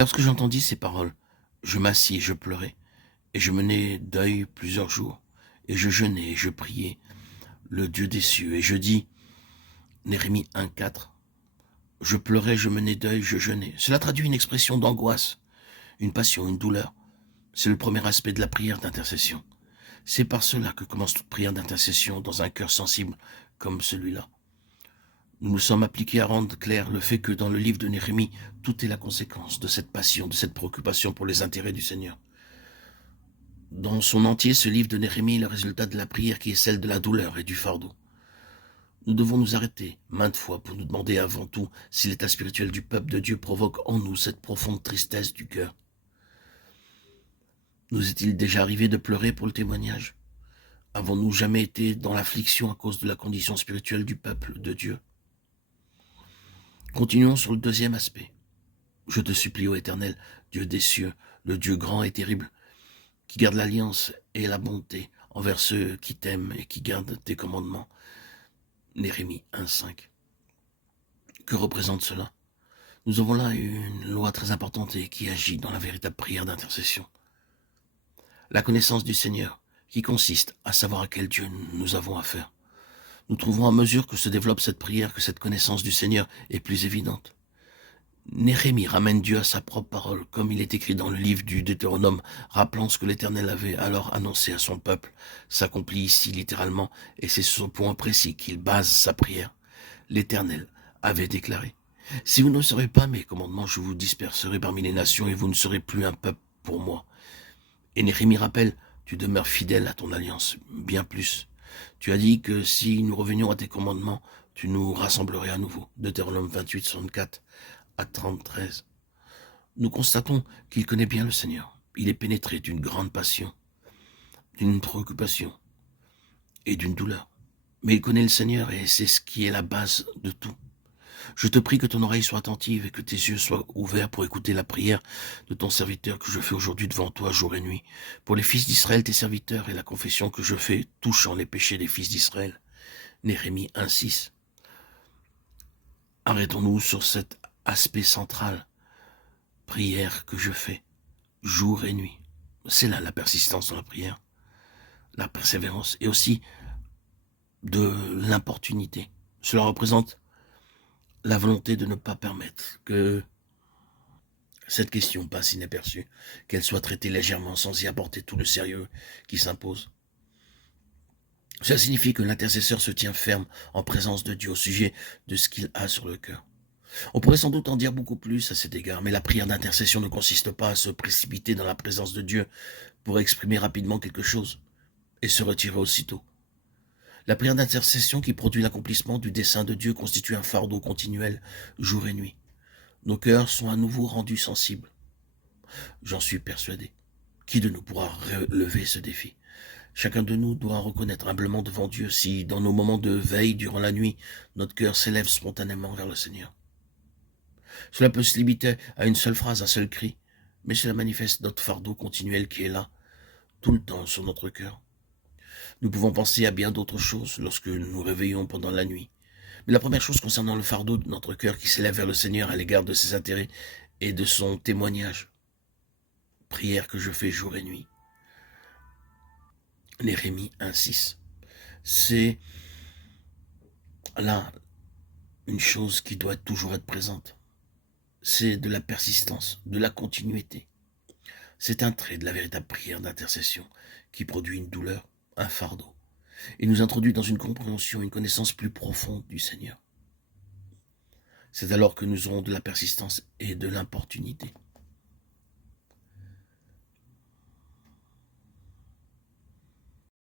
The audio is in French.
Lorsque j'entendis ces paroles, je m'assis et je pleurai, et je menai deuil plusieurs jours, et je jeûnai et je priai le Dieu des cieux, et je dis, Néhémie 1,4, je pleurais, je menais deuil, je jeûnais. Cela traduit une expression d'angoisse, une passion, une douleur. C'est le premier aspect de la prière d'intercession. C'est par cela que commence toute prière d'intercession dans un cœur sensible comme celui-là. Nous nous sommes appliqués à rendre clair le fait que dans le livre de Néhémie, tout est la conséquence de cette passion, de cette préoccupation pour les intérêts du Seigneur. Dans son entier, ce livre de Néhémie est le résultat de la prière qui est celle de la douleur et du fardeau. Nous devons nous arrêter maintes fois pour nous demander avant tout si l'état spirituel du peuple de Dieu provoque en nous cette profonde tristesse du cœur. Nous est-il déjà arrivé de pleurer pour le témoignage? Avons-nous jamais été dans l'affliction à cause de la condition spirituelle du peuple de Dieu? Continuons sur le deuxième aspect. Je te supplie, ô Éternel, Dieu des cieux, le Dieu grand et terrible, qui garde l'alliance et la bonté envers ceux qui t'aiment et qui gardent tes commandements. Néhémie 1,5. Que représente cela? Nous avons là une loi très importante et qui agit dans la véritable prière d'intercession. La connaissance du Seigneur, qui consiste à savoir à quel Dieu nous avons affaire. Nous trouvons à mesure que se développe cette prière que cette connaissance du Seigneur est plus évidente. Néhémie ramène Dieu à sa propre parole, comme il est écrit dans le livre du Deutéronome, rappelant ce que l'Éternel avait alors annoncé à son peuple, s'accomplit ici littéralement, et c'est sur ce point précis qu'il base sa prière. L'Éternel avait déclaré, « Si vous ne serez pas mes commandements, je vous disperserai parmi les nations, et vous ne serez plus un peuple pour moi. » Et Néhémie rappelle, « Tu demeures fidèle à ton alliance, bien plus. Tu as dit que si nous revenions à tes commandements, tu nous rassemblerais à nouveau. » Deutéronome 28, 64 à 33. Nous constatons qu'il connaît bien le Seigneur. Il est pénétré d'une grande passion, d'une préoccupation et d'une douleur. Mais il connaît le Seigneur et c'est ce qui est la base de tout. Je te prie que ton oreille soit attentive et que tes yeux soient ouverts pour écouter la prière de ton serviteur que je fais aujourd'hui devant toi jour et nuit, pour les fils d'Israël, tes serviteurs, et la confession que je fais touchant les péchés des fils d'Israël. Néhémie 1,6. Arrêtons-nous sur cet aspect central. Prière que je fais jour et nuit. C'est là la persistance dans la prière, la persévérance et aussi de l'importunité. Cela représente la volonté de ne pas permettre que cette question passe inaperçue, qu'elle soit traitée légèrement sans y apporter tout le sérieux qui s'impose. Cela signifie que l'intercesseur se tient ferme en présence de Dieu au sujet de ce qu'il a sur le cœur. On pourrait sans doute en dire beaucoup plus à cet égard, mais la prière d'intercession ne consiste pas à se précipiter dans la présence de Dieu pour exprimer rapidement quelque chose et se retirer aussitôt. La prière d'intercession qui produit l'accomplissement du dessein de Dieu constitue un fardeau continuel, jour et nuit. Nos cœurs sont à nouveau rendus sensibles. J'en suis persuadé. Qui de nous pourra relever ce défi? Chacun de nous doit reconnaître humblement devant Dieu si, dans nos moments de veille durant la nuit, notre cœur s'élève spontanément vers le Seigneur. Cela peut se limiter à une seule phrase, un seul cri, mais cela manifeste notre fardeau continuel qui est là, tout le temps sur notre cœur. Nous pouvons penser à bien d'autres choses lorsque nous nous réveillons pendant la nuit. Mais la première chose concernant le fardeau de notre cœur qui s'élève vers le Seigneur à l'égard de ses intérêts et de son témoignage. Prière que je fais jour et nuit. Néhémie 1,6. C'est là une chose qui doit toujours être présente. C'est de la persistance, de la continuité. C'est un trait de la véritable prière d'intercession qui produit une douleur, un fardeau, et nous introduit dans une compréhension, une connaissance plus profonde du Seigneur. C'est alors que nous aurons de la persistance et de l'importunité.